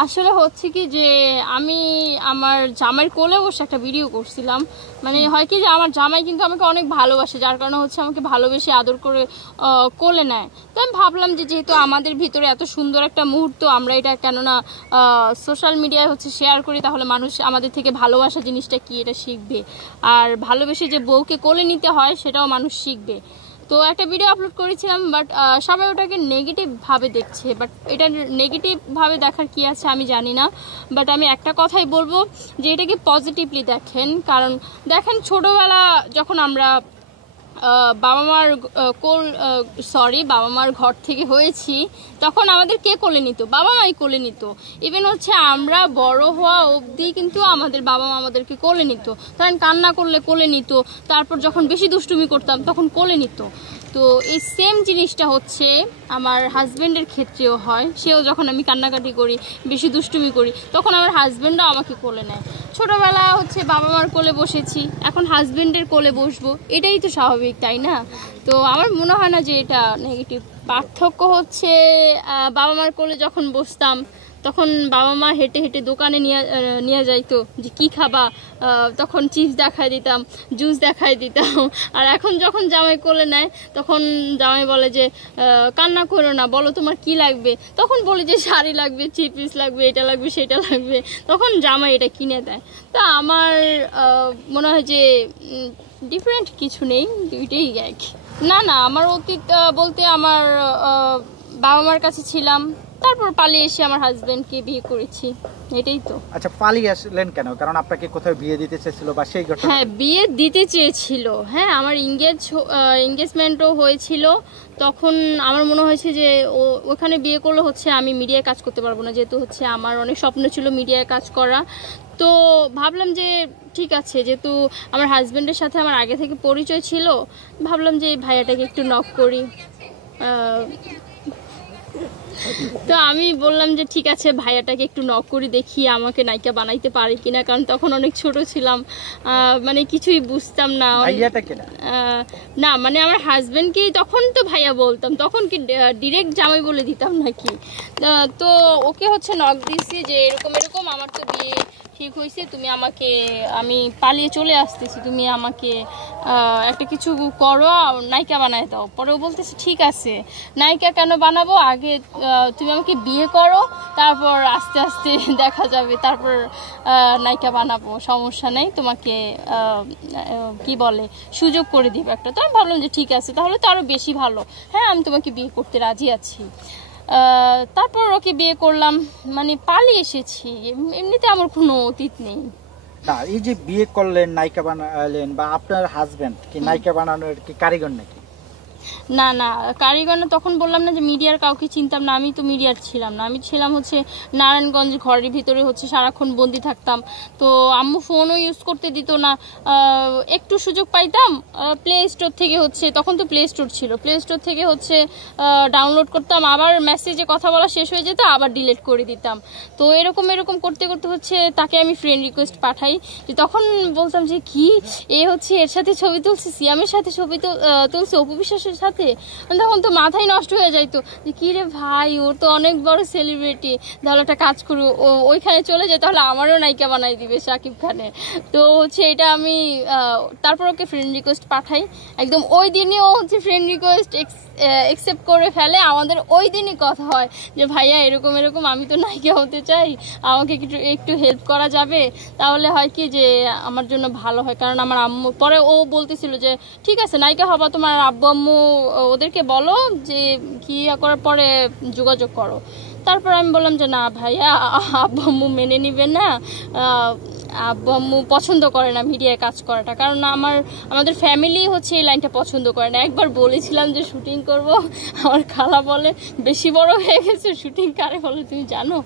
আসলে হচ্ছে কি যে আমি আমার জামাইয়ের কোলে বসে একটা ভিডিও করছিলাম। মানে হয় কি যে আমার জামাই কিন্তু আমাকে অনেক ভালোবাসে, যার কারণে হচ্ছে আমাকে ভালোবেসে আদর করে কোলে নেয়। তো আমি ভাবলাম যে যেহেতু আমাদের ভিতরে এত সুন্দর একটা মুহূর্ত, আমরা এটা কেননা সোশ্যাল মিডিয়ায় হচ্ছে শেয়ার করি, তাহলে মানুষ আমাদের থেকে ভালোবাসা জিনিসটা কি এটা শিখবে, আর ভালোবেসে যে বউকে কোলে নিতে হয় সেটাও মানুষ শিখবে। তো একটা ভিডিও আপলোড করেছিলাম, বাট সবাই ওটাকে নেগেটিভভাবে দেখছে। বাট এটা নেগেটিভভাবে দেখার কি আছে আমি জানি না, বাট আমি একটা কথাই বলবো যে এটাকে পজিটিভলি দেখেন। কারণ দেখেন, ছোটোবেলা যখন আমরা বাবা মার ঘর থেকে হয়েছি, তখন আমাদের কে কোলে নিত? বাবা মাই কোলে নিত। ইভেন হচ্ছে আমরা বড় হওয়া অবধি কিন্তু আমাদের বাবা মা আমাদেরকে কোলে নিত। কারণ কান্না করলে কোলে নিত, তারপর যখন বেশি দুষ্টুমি করতাম তখন কোলে নিত। তো এই সেম জিনিসটা হচ্ছে আমার হাজব্যান্ডের ক্ষেত্রেও হয়। সেও যখন আমি কান্নাকাটি করি, বেশি দুষ্টুমি করি, তখন আমার হাজব্যান্ডও আমাকে কোলে নেয়। ছোটোবেলা হচ্ছে বাবা মার কোলে বসেছি, এখন হাজব্যান্ডের কোলে বসবো, এটাই তো স্বাভাবিক, তাই না? তো আমার মনে হয় না যে এটা নেগেটিভ। পার্থক্য হচ্ছে বাবা মার কোলে যখন বসতাম তখন বাবা মা হেঁটে হেঁটে দোকানে নিয়ে যাইতো যে কি খাবা, তখন চিপস দেখাই দিতাম, জুস দেখাই দিতাম। আর এখন যখন জামাই কোলে নেয় তখন জামাই বলে যে কান্না করো না, বলো তোমার কি লাগবে। তখন বলি যে শাড়ি লাগবে, চিপস লাগবে, এটা লাগবে, সেটা লাগবে, তখন জামাই এটা কিনে দেয়। তা আমার মনে হয় যে ডিফারেন্ট কিছু নেই, দুইটাই এক। না না, আমার অতীত বলতে আমার বাবা মার কাছে ছিলাম, তারপর পালিয়ে এসে আমার হাজবেন্ডকে বিয়ে করেছি, এটাই তো। আচ্ছা, পালিয়ে আসলেন কেন? কারণ আপনাকে কোথাও বিয়ে দিতে চেয়েছিল বা সেই ঘটনা? হ্যাঁ, বিয়ে দিতে চেয়েছিল। হ্যাঁ, আমার এঙ্গেজমেন্টও হয়েছিল। তখন আমার মনে হয়েছে যে ওখানে বিয়ে করলে হচ্ছে আমি মিডিয়ায় কাজ করতে পারবো না, যেহেতু হচ্ছে আমার অনেক স্বপ্ন ছিল মিডিয়ায় কাজ করা। তো ভাবলাম যে ঠিক আছে, যেহেতু আমার হাজবেন্ডের সাথে আমার আগে থেকে পরিচয় ছিল, ভাবলাম যে এই ভাইয়াটাকে একটু নক করি। তো আমি বললাম যে ঠিক আছে, ভাইয়াটাকে একটু নক করি, দেখি আমাকে নায়িকা বানাইতে পারে কিনা। কারণ তখন অনেক ছোট ছিলাম, মানে কিছুই বুঝতাম না। না মানে আমার হাজবেন্ডকেই তখন তো ভাইয়া বলতাম, তখন কি ডিরেক্ট জামাই বলে দিতাম নাকি? তো ওকে হচ্ছে নক দিয়েছি যে এরকম এরকম আমার তো বিয়ে ঠিক হয়েছে, তুমি আমাকে, আমি পালিয়ে চলে আসতেছি, তুমি আমাকে একটা কিছু করো, নায়িকা বানায় দাও। পরেও বলতেছে ঠিক আছে, নায়িকা কেন বানাবো, আগে তুমি আমাকে বিয়ে করো, তারপর আস্তে আস্তে দেখা যাবে, তারপর নায়িকা বানাবো, সমস্যা নেই, তোমাকে কি বলে সুযোগ করে দিব একটা। তো আমি ভাবলাম যে ঠিক আছে, তাহলে তো আরও বেশি ভালো, হ্যাঁ আমি তোমাকে বিয়ে করতে রাজি আছি। তারপর ওকে বিয়ে করলাম, মানে পালিয়ে এসেছি, এমনিতে আমার কোনো অতীত নেই। না, এই যে বিয়ে করলেন, নায়িকা বানালেন, বা আপনার হাজবেন্ড কি নায়িকা বানানোর কি কারিগর নাকি? না না, কারিগর না। তখন বললাম না যে মিডিয়ার কাউকে চিনতাম না, আমি তো মিডিয়ার ছিলাম না, আমি ছিলাম হচ্ছে নারায়ণগঞ্জ, ঘরের ভিতরে হচ্ছে সারাক্ষণ বন্দি থাকতাম। তো আম্মু ফোনও ইউজ করতে দিত না। একটু সুযোগ পাইতাম প্লে স্টোর থেকে হচ্ছে, তখন তো প্লে স্টোর ছিল, প্লে স্টোর থেকে হচ্ছে ডাউনলোড করতাম, আবার মেসেজে কথা বলা শেষ হয়ে যেত, আবার ডিলিট করে দিতাম। তো এরকম এরকম করতে করতে হচ্ছে তাকে আমি ফ্রেন্ড রিকোয়েস্ট পাঠাই। যে তখন বলতাম যে কি এ হচ্ছে এর সাথে ছবি তুলছে, সিয়ামের সাথে ছবি তুলছে, অপু বিশ্বাসের সাথে। তখন তো মাথায় নষ্ট হয়ে যাইতো যে কি রে ভাই, ওর তো অনেক বড় সেলিব্রিটি, তাহলে একটা কাজ করু, ওইখানে চলে যায়, তাহলে আমারও নায়িকা বানাই দিবে শাকিব খানে। তো হচ্ছে এটা আমি তারপর ওকে ফ্রেন্ড রিকোয়েস্ট পাঠাই, একদম ওই দিনই ও হচ্ছে ফ্রেন্ড রিকোয়েস্ট অ্যাকসেপ্ট করে ফেলে। আমাদের ওই দিনই কথা হয় যে ভাইয়া এরকম এরকম, আমি তো নায়িকা হতে চাই, আমাকে একটু হেল্প করা যাবে, তাহলে হয় কি যে আমার জন্য ভালো হয়। কারণ আমার আম্মু, পরে ও বলতেছিল যে ঠিক আছে নায়িকা হবা, তোমার আব্বু আম্মু ওদেরকে বলো যে কি করার পরে যোগাযোগ করো। তারপর আমি বললাম যে না ভাইয়া, আব্বু আম্মু মেনে নিবে না, আব্বু আম্মু পছন্দ করে না মিডিয়ায় কাজ করাটা, কারণ আমাদের ফ্যামিলি হচ্ছে এই লাইনটা পছন্দ করে না। একবার বলেছিলাম যে শুটিং করব, আমার খালা বলে বেশি বড় হয়ে গেছে, শুটিং কারে বলে তুমি জানো?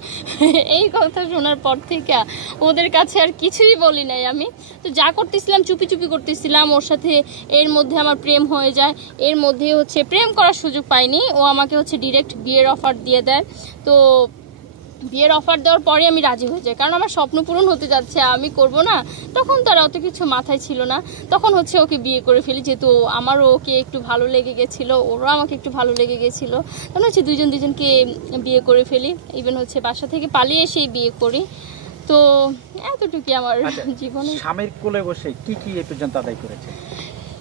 এই কথা শোনার পর থেকে ওদের কাছে আর কিছুই বলি নাই আমি। তো যা করতেছিলাম চুপি চুপি করতেছিলাম, ওর সাথে এর মধ্যে আমার প্রেম হয়ে যায়। এর মধ্যে হচ্ছে প্রেম করার সুযোগ পাইনি, ও আমাকে হচ্ছে ডিরেক্ট বিয়ের অফার দিয়ে দেয়। তো বিয়ের অফার দেওয়ার পরে আমি রাজি হয়ে যাই, কারণ আমার স্বপ্ন পূরণ হতে যাচ্ছে, আমি করব না। তখন তার অত কিছু মাথায় ছিল না, তখন হচ্ছে ওকে বিয়ে করে ফেলি, যেহেতু আমারও ওকে একটু ভালো লেগে গেছিলো, ওরও আমাকে একটু ভালো লেগে গেছিলো, তখন হচ্ছে দুজনকে বিয়ে করে ফেলি। ইভেন হচ্ছে বাসা থেকে পালিয়ে এসেই বিয়ে করি। তো এতটুকুই আমার জীবনে। স্বামীর কোলে বসে কি কি এ পর্যন্ত আদায় করেছে?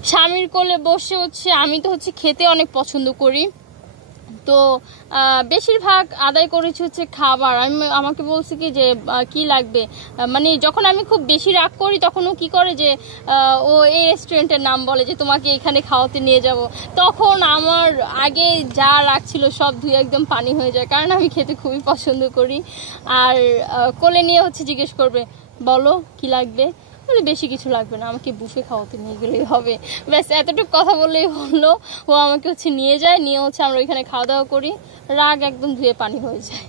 স্বামীর কোলে বসে হচ্ছে আমি তো হচ্ছে খেতে অনেক পছন্দ করি, তো বেশিরভাগ আদায় করেছি হচ্ছে খাবার। আমাকে বলছে কি যে কি লাগবে, মানে যখন আমি খুব বেশি রাগ করি তখন ও কি করে যে ও এই রেস্টুরেন্টের নাম বলে যে তোমাকে এখানে খাওয়াতে নিয়ে যাব, তখন আমার আগে যা রাগ ছিল সব ধুয়ে একদম পানি হয়ে যায়, কারণ আমি খেতে খুবই পছন্দ করি। আর কোলে নিয়ে হচ্ছে জিজ্ঞেস করবে বলো কি লাগবে, বলে বেশি কিছু লাগবে না, আমাকে বুফে খাওয়াতে নিয়ে গেলেই হবে, ব্যাস এতটুকু কথা বললেই হলো। ও আমাকে হচ্ছে নিয়ে যায়, নিয়ে হচ্ছে আমরা ওইখানে খাওয়া দাওয়া করি, রাগ একদম ধুয়ে পানি হয়ে যায়।